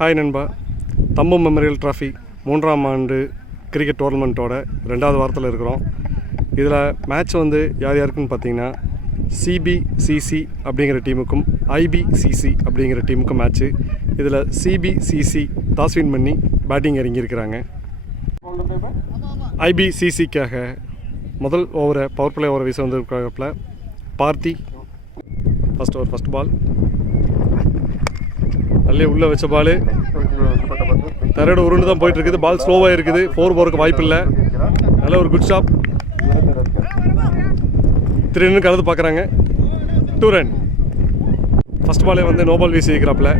Hi நண்பா. தம்பு memorial trophy மூன்றாம் ஆண்டு கிரிக்கெட் டோர்னமெண்ட்டோட ரெண்டாவது வாரத்தில் இருக்கிறோம். இதில் மேட்ச் வந்து யார் யாருக்குன்னு பார்த்தீங்கன்னா சிபிசிசி அப்படிங்கிற டீமுக்கும் ஐபிசிசி அப்படிங்கிற டீமுக்கும் மேட்ச்சு இதில் சிபிசிசி டாஸ்வின் பண்ணி பேட்டிங் இறங்கியிருக்கிறாங்க. ஐபிசிசிக்காக முதல் ஓவரை பவர் பிளே ஓவரை வீச வந்திருக்கிறப்பல பார்த்தி ஃபஸ்ட் ஓவர் ஃபஸ்ட் பால் நல்லே உள்ளே வச்ச பால். தரையோட உருண்டு தான் போயிட்டு இருக்குது பால் ஸ்லோவாக இருக்குது. ஃபோர் போகிறதுக்கு வாய்ப்பு இல்லை. நல்ல ஒரு குட் ஷாப் ரன் கலந்து பார்க்குறாங்க டூ ரன் ஃபஸ்ட் பாலே வந்து நோ பால் வீசி இருக்கிறாப்புல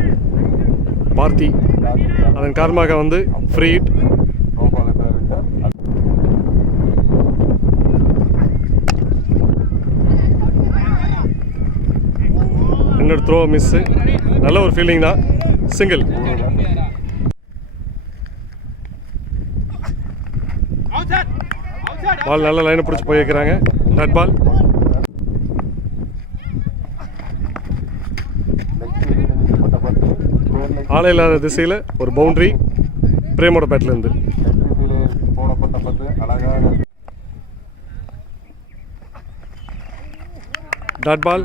பார்த்தி. அதன் காரணமாக வந்து ஃப்ரீ ஹிட் என்னோட த்ரோ மிஸ்ஸு நல்ல ஒரு ஃபீலிங் தான். சிங்கிள் பால் நல்ல லைனை பிடிச்சி போயிருக்கிறாங்க. நட் பால் ஆளே இல்லாத திசையில் ஒரு பவுண்ட்ரி பிரேமோட பேட்லேருந்து போடப்பட்ட பந்து அழகாக dot ball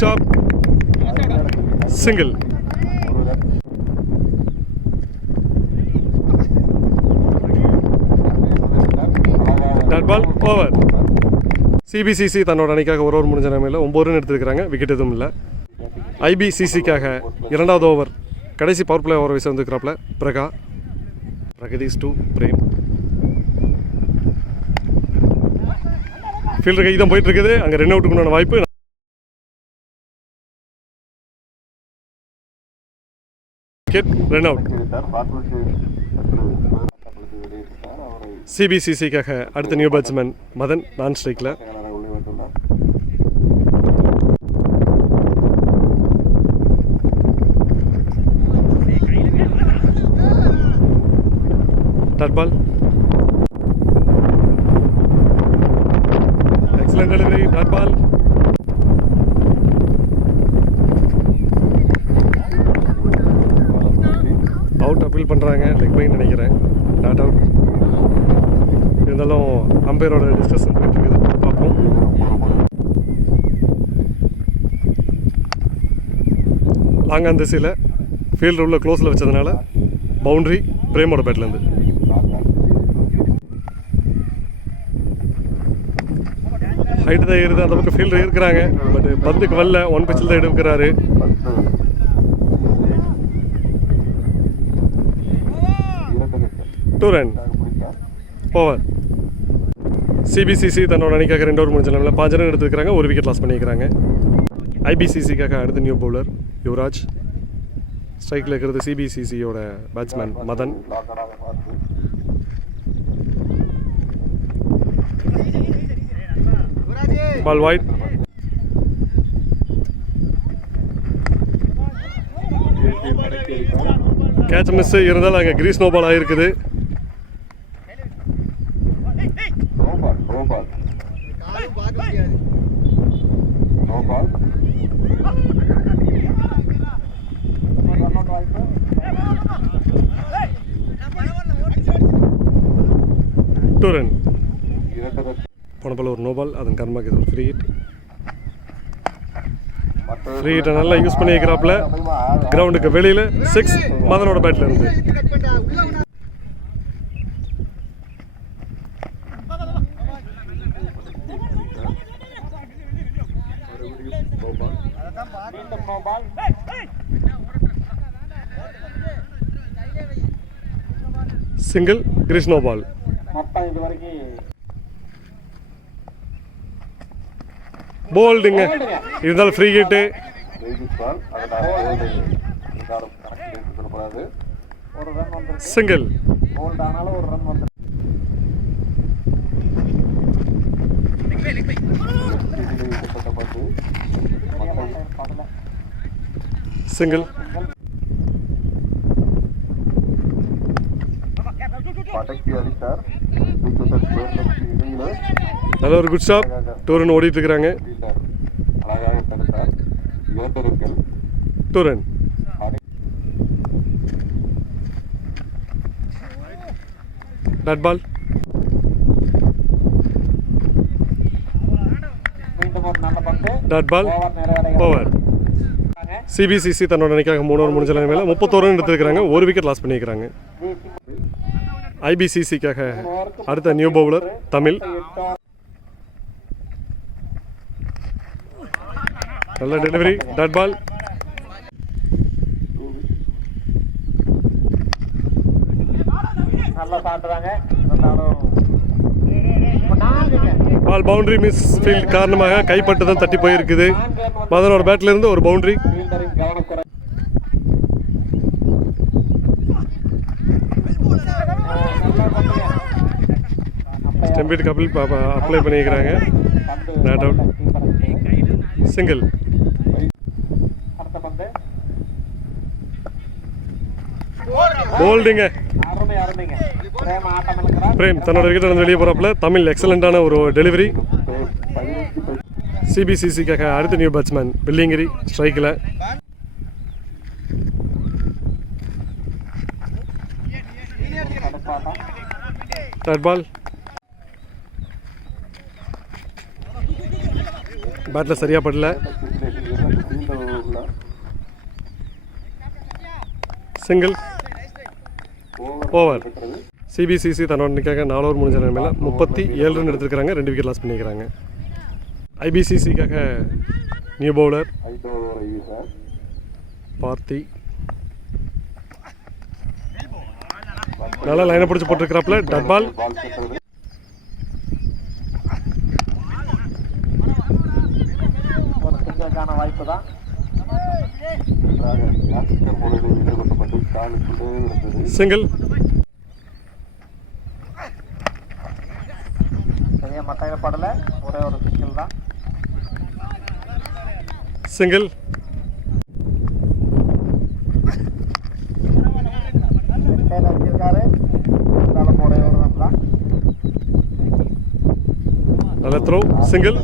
shop single. Dot ball over C B C C தன்னோட அணிக்காக ஒரு ஓவர் முடிஞ்ச நிலைமையில் ஒம்பது ரன் எடுத்திருக்கிறாங்க. விக்கெட் எதுவும் இல்லை. ஐபிசிசிக்காக இரண்டாவது ஓவர் கடைசி பவர் பிளே ஓவர் வீச வந்துருக்கிறாப்ல பிரகா பிரகதீஷ் டூ பிரேம். ஃபீல்டர் கை தான் போயிட்டு இருக்குது. அங்கே ரன் அவுட்டுக்குண்டான வாய்ப்பு. விக்கெட் ரன் அவுட் எடுத்தார் பார்ட்னர்ஷிப் சற்று பொழுது வெளியிட்டார் அவரை சிபிசிசிக்காக அடுத்த நியூ பேட்ஸ்மேன் மதன் நான் ஸ்ட்ரைக்கில் செயலாளர் உள்ளே வந்துள்ளார் dot ball excellent delivery dot ball பண்ணுறாங்க லெக் பைன் நினைக்கிறேன். நாட் அவுட் இருந்தாலும் அம்பையரோட டிஸ்கஷன் போயிட்டு இருக்குது. பார்ப்போம். லாங்கான் திசையில் ஃபீல்டு உள்ள க்ளோஸில் வச்சதுனால பவுண்ட்ரி பிரேமோட பேட்லேருந்து ஹைட்டு தான் ஏறுது அந்த பக்கம் ஃபீல்டர் இருக்கிறாங்க. பட் பந்துக்கு வரல ஒன் பிச்சில் தான் எடுக்கிறாரு. Tour two run over C B C C தன்னோட அணிக்காக ரெண்டு ஓவர் முடிஞ்ச நிலையில் பாஞ்சு ரன் எடுத்துருக்காங்க ஒரு விக்கெட் லாஸ் பண்ணிக்கிறாங்க ஐபிசிசிக்காக அடுத்த நியூ பவுலர் யுவராஜ். ஸ்ட்ரைக்கில் இருக்கிறது சிபிசிசியோட batsman Madan. Ball wide catch miss இருந்தாலும் அங்கே கிரீஸ் நோ பால் ஆகிருக்குது no ball no ball no ball two run இரண்டு ரன் போன பால் ஒரு நோ பால் அதன் கர்மாக்கு ஒரு ஃப்ரீ ஹிட் ஃப்ரீ ஹிட்டை நல்லா யூஸ் பண்ணியிருக்கிறாப்புல. கிரவுண்டுக்கு வெளியில் சிக்ஸ் மதனோட பேட்டில் இருந்து. சிங்கிள் கிரிஸ் நோ பால் மொத்தம் இது வரைக்கும் போல்டுங்க இருந்தாலும் ஃப்ரீ ஹிட்டு வெயிட் பால் அதனால் போல்டு இருந்தாலும் கணக்கு எடுத்து சொல்லக்கூடாது ஒரு ரன் வந்து சிங்கிள் போல்ட் ஆனாலும் ஒரு ரன் வந்து சிங்கிள் படக்கி அடித்தார் விக்கெட் இடையில நல்ல ஒரு குட் ஷாட் டூர்னு ஓடிட்டு இருக்கிறாங்க ஃபீல்டர் அழகாக இரண்டு ரன்கள் two run dot ball dot ball over. C B C C தன்னோட அணிக்காக மூணு ஓவர் முடிஞ்ச நிலைமையில முப்பத்தோரு ரன் ஒரு விக்கெட் லாஸ் பண்ணியிருக்காங்க ஐபிசிசிக்காக அடுத்த நியூ பவுலர் தமிழ். நல்ல delivery dot ball. Ball boundary misfield காரணமாக கைப்பட்டு தான் தட்டி போயிருக்குது. மதனோட பேட்ல இருந்து ஒரு பவுண்டரி அப்ப ஸ்டெம்பிட் பாப்பா அப்ளை பண்ணியிருக்கிறாங்க நாட் அவுட் சிங்கிள் அடுத்த போல்டுங்க பிரேம் தன்னோட விக்கெட் வந்து வெளியே போகிறப்பல தமிழ் எக்ஸலண்ட்டான ஒரு டெலிவரி சிபிசிசிக்காக அடுத்த நியூ பேட்ஸ்மேன் பில்லிங்கிரி ஸ்ட்ரைக்கில் தட் பால் பேட்டில் சரியாக படல. சிங்கிள் ஓவர் சிபிசிசி தன்னோட அணிக்காக நாலு ஓவர் முடிஞ்ச நிலைமையில் முப்பத்தி ஏழு ரன் எடுத்துருக்கிறாங்க ரெண்டு விக்கெட் லாஸ் பண்ணிக்கிறாங்க. ஐபிசிசிக்காக நியூ பவுலர் பார்த்தி. நல்லா லைனை பிடிச்சி போட்டிருக்கிறாப்புல. டட் பால் சிங்கிளுக்கான வாய்ப்பு தான். சிங்கிள் சரியா மட்டையிடப்படல ஒரே ஒரு சிங்கிள் தான். சிங்கிள் நல்ல த்ரோ சிங்கிள்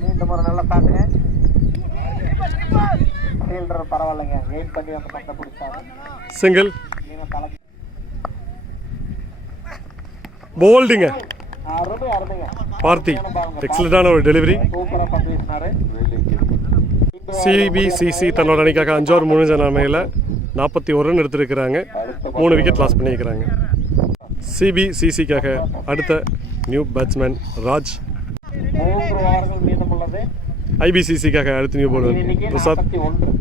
மீண்டும் ஒரு நல்ல ஸ்டார்ட்டுங்க ஃபீல்டர் வெயிட் பண்ணி அந்த பந்தை பிடிச்சாரு சிங்கிள் போல்டுங்க பார்த்தி எக்ஸலண்ட்டான ஒரு டெலிவரி சிபிசிசி தன்னோட அணிக்காக அஞ்சு ஓவர் முடிஞ்ச நிலைமையில் நாற்பத்தி ஒரு ரன் எடுத்திருக்கிறாங்க. மூணு விக்கெட் லாஸ் பண்ணியிருக்கிறாங்க. சிபிசிசிக்காக அடுத்த நியூ பேட்ஸ்மேன் ராஜ். ஐபிசிசிக்காக அடுத்த நியூ இன்னைக்கு பிரசாத் நாற்பத்தி ஒன்று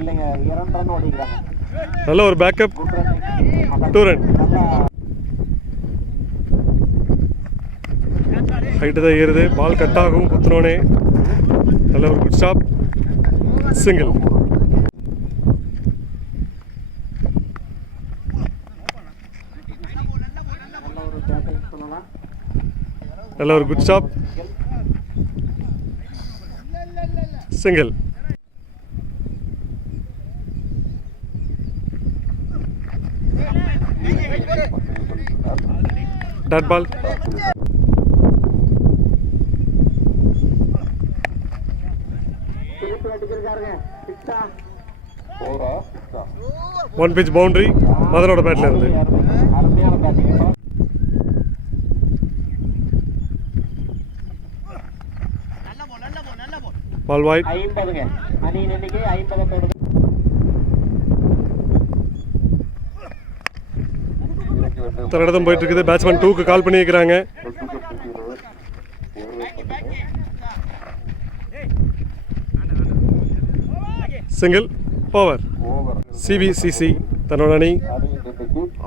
இல்லைங்க இரண்டு ரன் ஓடிக்கிறாங்க நல்ல ஒரு பேக்கப் டூ ரன் ஹைட்டு தான் ஏறுது. பால் கட் ஆகும். குத்துனோனே. நல்ல ஒரு குட் ஸ்டாப் சிங்கிள் ஒரு நல்ல ஒரு good stop single dot ball திருப்பி அடிச்சிருக்காருங்க சிக்ஸா ஃபோரா சிக்ஸா ஒன் பிச் பவுண்டரி மதனோட பேட்ல இருந்து அருமையான பேட்டிங் பால் வாய்ட் ஐம்பதுங்க அணியின் எண்ணிக்கை ஐம்பதை தொடுது தன்னிடம் போயிட்டு இருக்குது பேட்ஸ்மேன் டூக்கு கால் பண்ணியிருக்கிறாங்க சிங்கிள் ஓவர் சிபிசிசி தன்னோட அணி.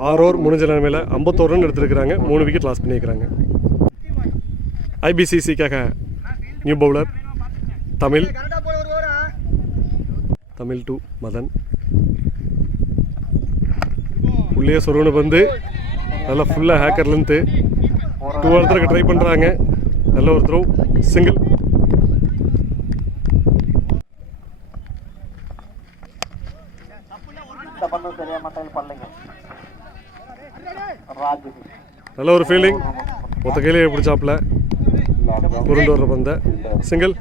ஆறு ஓவர் முடிஞ்ச நிலைமையில் ஐம்பத்தோரு ரன் எடுத்திருக்கிறாங்க. மூணு விக்கெட் லாஸ் பண்ணியிருக்கிறாங்க. ஐபிசிசிக்காக new bowler Tamil. Tamil to Madan. உள்ளே சொருவனு வந்து நல்லா ஃபுல்லாக ஹேக்கர்லேருந்து டூ ஒருத்தருக்கு ட்ரை பண்ணுறாங்க நல்ல ஒரு த்ரோ சிங்கிள் நல்ல ஒரு ஃபீலிங் மொத்த கையிலேயே பிடிச்சாப்புல. உருண்டு வர்ற பந்த. சிங்கிள்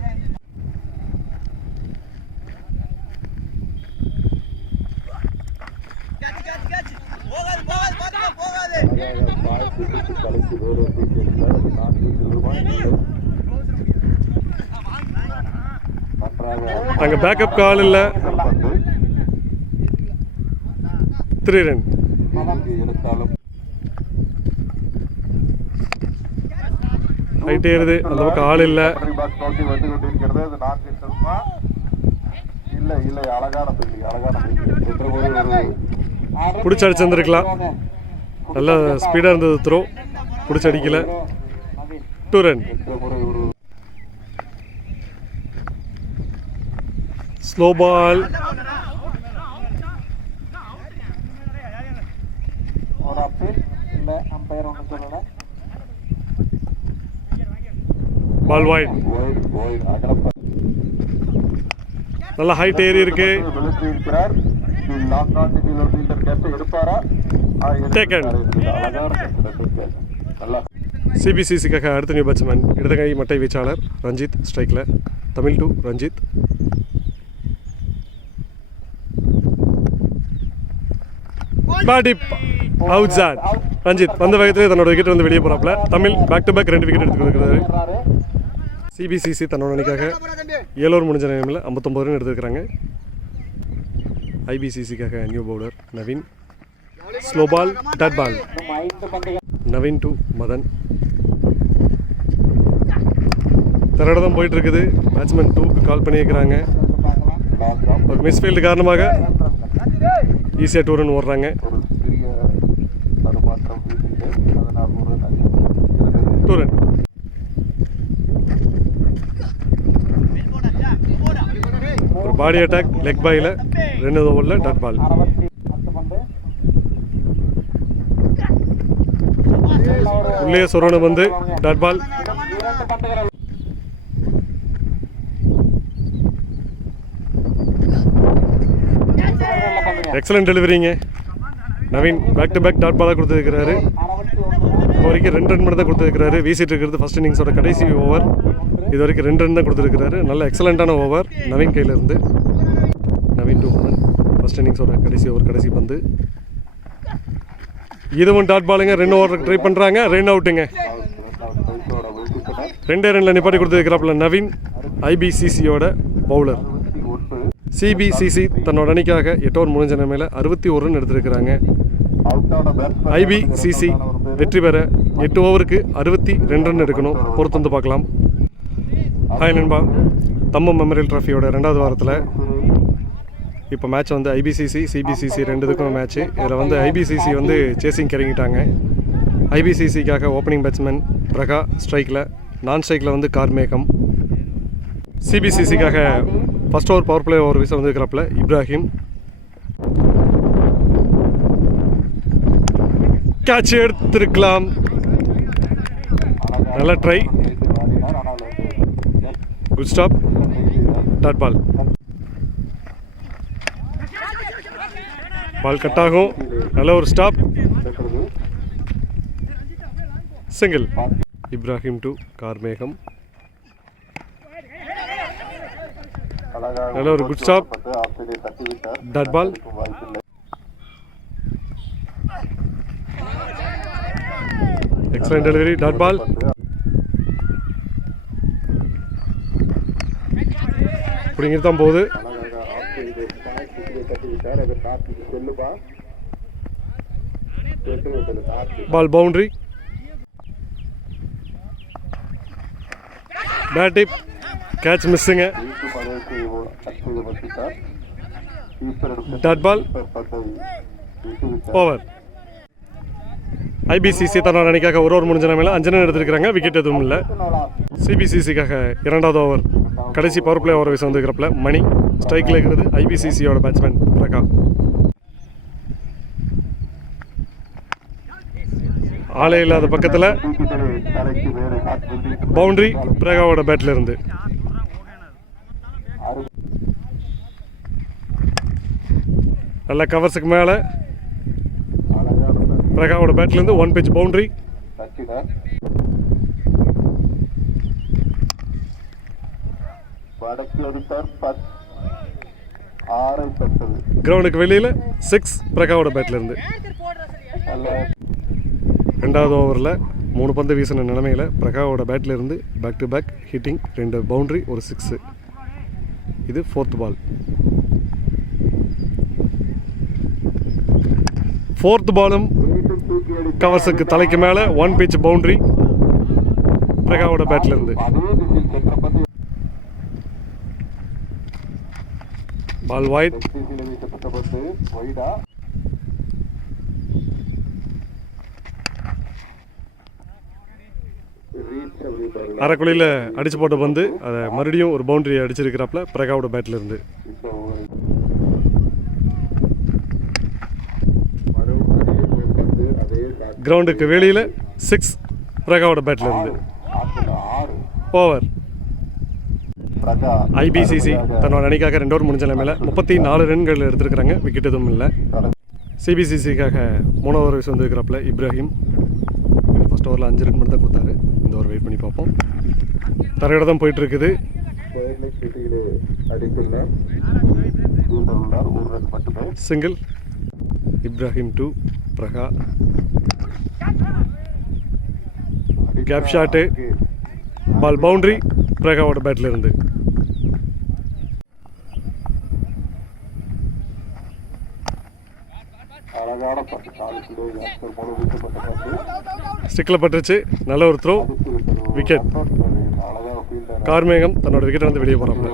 கலைக்கு வேறு ஒரு நான்கு ரூபாய் அங்கே பேக்கப் கால் இல்லை. த்ரீ ரன் எடுத்தாலும். ஹைட் ஏறுது. அந்த பக்கம் ஆள் இல்லை. இல்லை இல்லை அழகான பிள்ளை அழகான பிடிச்சி அடிச்சிருந்துருக்கலாம். நல்ல ஸ்பீடாக இருந்தது த்ரோ. பிடிச்சடிக்கல. டூ ரன் ஸ்லோ பால் ஒரு அப்பீல் இல்லை அம்பையர் ஒன்றும் சொல்லலை பால் வைட் நல்ல ஹைட் ஏறி இருக்கு. டேக்கன் சிபிசிசிக்காக அடுத்த நியூ பேட்ஸ்மேன் இடதுகை மட்டை வீச்சாளர் ரஞ்சித் ஸ்ட்ரைக்கில் தமிழ் டு ரஞ்சித். பாடிப் அவுட் சார் ரஞ்சித் வந்த வேகத்திலே தன்னோட விக்கெட் வந்து வெளியே போறாப்ல தமிழ் பேக் டு பேக் ரெண்டு விக்கெட் எடுத்துக்கிறாரு சிபிசிசி தன்னோட அணிக்காக ஏழோர் முடிஞ்ச நேரமில் ஐம்பத்தொம்பது ரன் எடுத்துருக்காங்க ஐபிசிசிக்காக new bowler Naveen. Slow ball dot ball Naveen to Madan. தரட தான் போயிட்டு இருக்குது பேட்ஸ்மேன் டூக்கு கால் பண்ணியிருக்கிறாங்க. ஒரு மிஸ்ஃபீல்டு காரணமாக ஈஸியாக டூ ரன் ஓடுறாங்க. ஒரு டூ ரன் ஒரு பாடி அட்டாக் லெக் பாயில் ரெண்டு ஓவரில் டட் பால் அறுபத்தி பத்து பந்து உள்ளே சொரோன வந்து dot ball excellent டெலிவரிங்க Naveen back to back dot பாலாக கொடுத்துருக்கிறாரு. இப்போ வரைக்கும் ரெண்டு ரன் மட்டும் தான் கொடுத்துருக்கிறாரு. வீசிட்டு இருக்கிறது ஃபஸ்ட் இன்னிங்ஸோட கடைசி ஓவர் இது வரைக்கும் ரெண்டு ரன் தான் கொடுத்துருக்கிறாரு. நல்ல எக்ஸலண்ட்டான ஓவர் நவீன் கையிலேருந்து. நவீன் டூ ஃபஸ்ட் இன்னிங்ஸோட கடைசி ஓவர் கடைசி பந்து. இதுவும் டாட் பாலுங்க ரெண்டு ஓவருக்கு ட்ரை பண்ணுறாங்க ரெண்டு அவுட்டுங்க ரெண்டே ரனில் நிப்பாட்டி கொடுத்துருக்கிறாப்புல நவீன் ஐபிசிசியோட பவுலர் சிபிசிசி தன்னோட அணிக்காக எட்டு ஓவர் முடிஞ்ச நிலைமையில் அறுபத்தி ஒரு ரன் எடுத்திருக்கிறாங்க. ஐபிசிசி வெற்றி பெற எட்டு ஓவருக்கு அறுபத்தி ரெண்டு ரன் எடுக்கணும். பொறுத்து வந்து பார்க்கலாம். ஹாய் நண்பா. தம்ம மெமரியல் ட்ராஃபியோட ரெண்டாவது வாரத்தில் இப்போ மேட்ச் வந்து ஐபிசிசி சிபிசிசி ரெண்டுத்துக்கும் மேட்ச்சு இதில் வந்து ஐபிசிசி வந்து சேசிங் இறங்கிட்டாங்க ஐபிசிசிக்காக ஓப்பனிங் பேட்ஸ்மேன் பிரகா ஸ்ட்ரைக்கில் நான் ஸ்ட்ரைக்கில் வந்து Karmegam. சிபிசிசிக்காக first over power play over வீச வந்துருக்கிறப்பல இப்ராஹிம். கேட்ச் எடுத்திருக்கலாம். நல்ல try good stop dot ball ball cut ஆகும். நல்ல ஒரு stop single Ibrahim to Karmegam. நல்ல ஒரு good stop dot dot ball excellent delivery dot ball பிடிங்கிட்டு தான் போகுது. நாட்டு ball boundary bat tip catch மிஸ்ஸுங்க dot ball over I B C C தன்னோட அணிக்காக ஒரு ஓவர் முடிஞ்ச நிலைமையில் அஞ்சு ரன் எடுத்திருக்கிறாங்க. விக்கெட் எதுவும் இல்லை. சிபிசிசிக்காக இரண்டாவது ஓவர் கடைசி பவர் பிளே ஓவர் வீச வந்துருக்கிறப்பல மணி. ஸ்ட்ரைக்கில் இருக்கிறது ஐபிசிசியோட பேட்ஸ்மேன் பிரகா ஆளே இல்லாத பக்கத்தில் பவுண்டரி பிரகாவோட பேட்டில் இருந்து. நல்ல கவர்ஸுக்கு மேலே பிரகாவோட பேட்டிங் இருந்து பேட்லேருந்து ஒன் பிச் பவுண்டரி கிரவுண்டுக்கு வெளியில் சிக்ஸ் பிரகாவோட பேட்லேருந்து இருந்து. ரெண்டாவது ஓவரில் மூணு பந்து வீசின நிலமையில் பிரகாவோட பேட்டிலிருந்து இருந்து பேக் டு பேக் ஹிட்டிங் ரெண்டு பவுண்ட்ரி ஒரு சிக்ஸு இது ஃபோர்த் பால் ஃபோர்த் பாலும் கவர்ஸுக்கு தலைக்கு மேலே ஒன் பிச் பவுண்டரி பிரகாவோட பேட்டிலிருந்து இருந்து. அதே திசையில் பால் வாய்ட் அரைக்குழியில் அடிச்சு போட்ட பந்து அதை மறுபடியும் ஒரு பவுண்டரி அடிச்சிருக்கிறாப்புல பிரகாவோட பேட்ல இருந்து. கிரவுண்டுக்கு வெளியில் சிக்ஸ் பிரகாவோட பேட்ல இருந்து. ஓவர் ஐபிசிசி தன்னோட அணிக்காக ரெண்டு ஓவர் முடிஞ்ச நிலைமையில் முப்பத்தி நாலு ரன்கள் எடுத்திருக்கிறாங்க விக்கெட் எதுவும் இல்லை. சிபிசிசிக்காக மூணு ஓவர் வீசி வந்திருக்கிறாப்புல இப்ராஹிம். ஃபர்ஸ்ட் ஓவரில் அஞ்சு ரன் மட்டும் தான் கொடுத்தாரு. இந்த ஒரு வெயிட் பண்ணி பார்ப்போம். தரையோட தான் போயிட்டு இருக்குது single Ibrahim to Praga. Gap shot ball boundary பிரகாவோட பேட்டில் இருந்து அழகான பந்து நாலு கிலோ யாஸ்கர் மூணு வீசப்பட்ட பந்து ஸ்டிக்கில் பட்டுருச்சு. நல்ல ஒரு த்ரோ விக்கெட் கார்மேகம் தன்னோட விக்கெட் வந்து வெளியே போகிறாங்க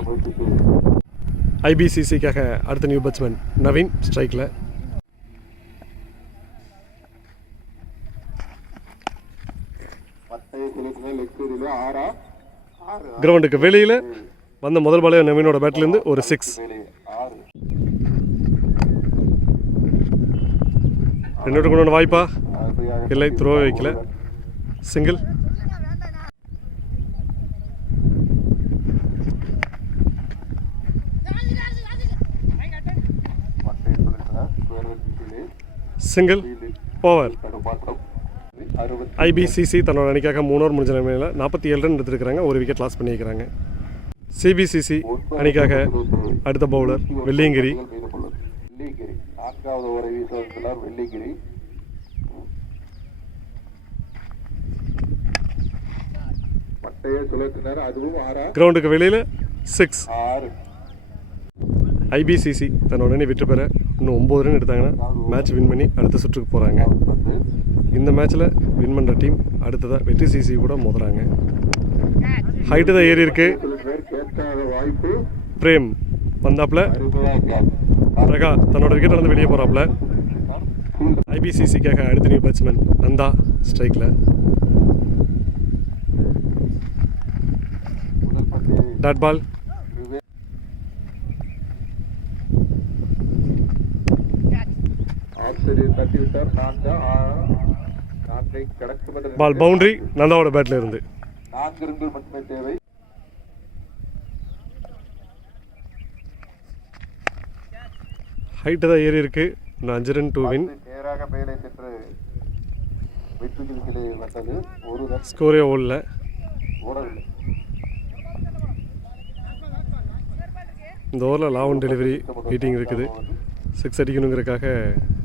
ஐபிசிசிக்காக அடுத்த நியூ பேட்ஸ்மேன் நவீன் ஸ்ட்ரைக்கில் கிரவுண்டுக்கு வெளியில் வந்த முதல் பாலே நவீனோட பேட்லேருந்து ஒரு சிக்ஸ் வெளியே ஆறு ரெண்டு கொண்டு வாய்ப்பா? இல்லை த்ரோ வைக்கல. சிங்கிள் சிங்கிள் ஓவர் ஐபிசிசி தன்னோட அணிக்காக மூணு ஓவர் முடிஞ்ச நிலைமையில் நாற்பத்தி ஏழு ரன் எடுத்துருக்கிறாங்க ஒரு விக்கெட் லாஸ் பண்ணியிருக்கிறாங்க. சிபிசிசி அணிக்காக அடுத்த பவுலர் வெள்ளியங்கிரி. வெள்ளிங்கிரி நான்காவது ஓவரை வீச வந்துள்ளார் வெள்ளிங்கிரி மட்டையை சுழற்றினார். அதுவும் ஆறா? கிரவுண்டுக்கு வெளியில் சிக்ஸ் ஆறு. ஐபிசிசி தன்னோட அணி வெற்றி பெற இன்னும் ஒம்பது ரன் எடுத்தாங்கன்னா மேட்ச் வின் பண்ணி அடுத்த சுற்றுக்கு போகிறாங்க இந்த மேட்ச்சில் வின் பண்ணுற டீம் அடுத்ததாக வெற்றி சிசி கூட மோதுறாங்க. ஹைட்டு தான் ஏறி இருக்கு. பிரேம் வந்தாப்புல. அழகா தன்னோட விக்கெட் வந்து வெளியே போகிறாப்புல ஐபிசிசிக்காக அடுத்த நியூ பேட்ஸ்மேன் நந்தா ஸ்ட்ரைக்கில் முதல் டாட் பால் பால் பவுண்டரி நந்தாவோட பேட்டில் இருந்து. நான்கு ரன்கள் மட்டுமே தேவை. ஹைட்டு தான் ஏறி இருக்கு. இன்னும் அஞ்சு ரன் டூ வின் நேராக மேலே சென்று வந்தது ஒரு ரன். ஸ்கோரே ஓடல. ஓடவில்லை. இந்த ஓவரில் லாவன் டெலிவரி ஹீட்டிங் இருக்குது. சிக்ஸ் அடிக்கணுங்கிறதுக்காக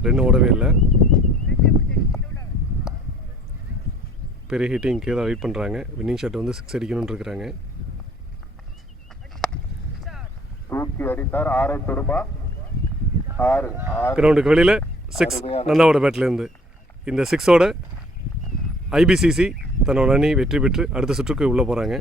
ரன் ஓடவே இல்லை. பெரிய ஹீட்டிங்க்கு தான் வெயிட் பண்ணுறாங்க வின்னிங் ஷாட் வந்து சிக்ஸ் அடிக்கணும்னு இருக்கிறாங்க. தூக்கி அடித்தார் ஆறு ஆறு கிரவுண்டுக்கு வெளியில் சிக்ஸ் நந்தாவோட பேட்டில் இருந்து. இந்த சிக்ஸோட ஐபிசிசி தன்னோட அணி வெற்றி பெற்று அடுத்த சுற்றுக்கு உள்ளே போகிறாங்க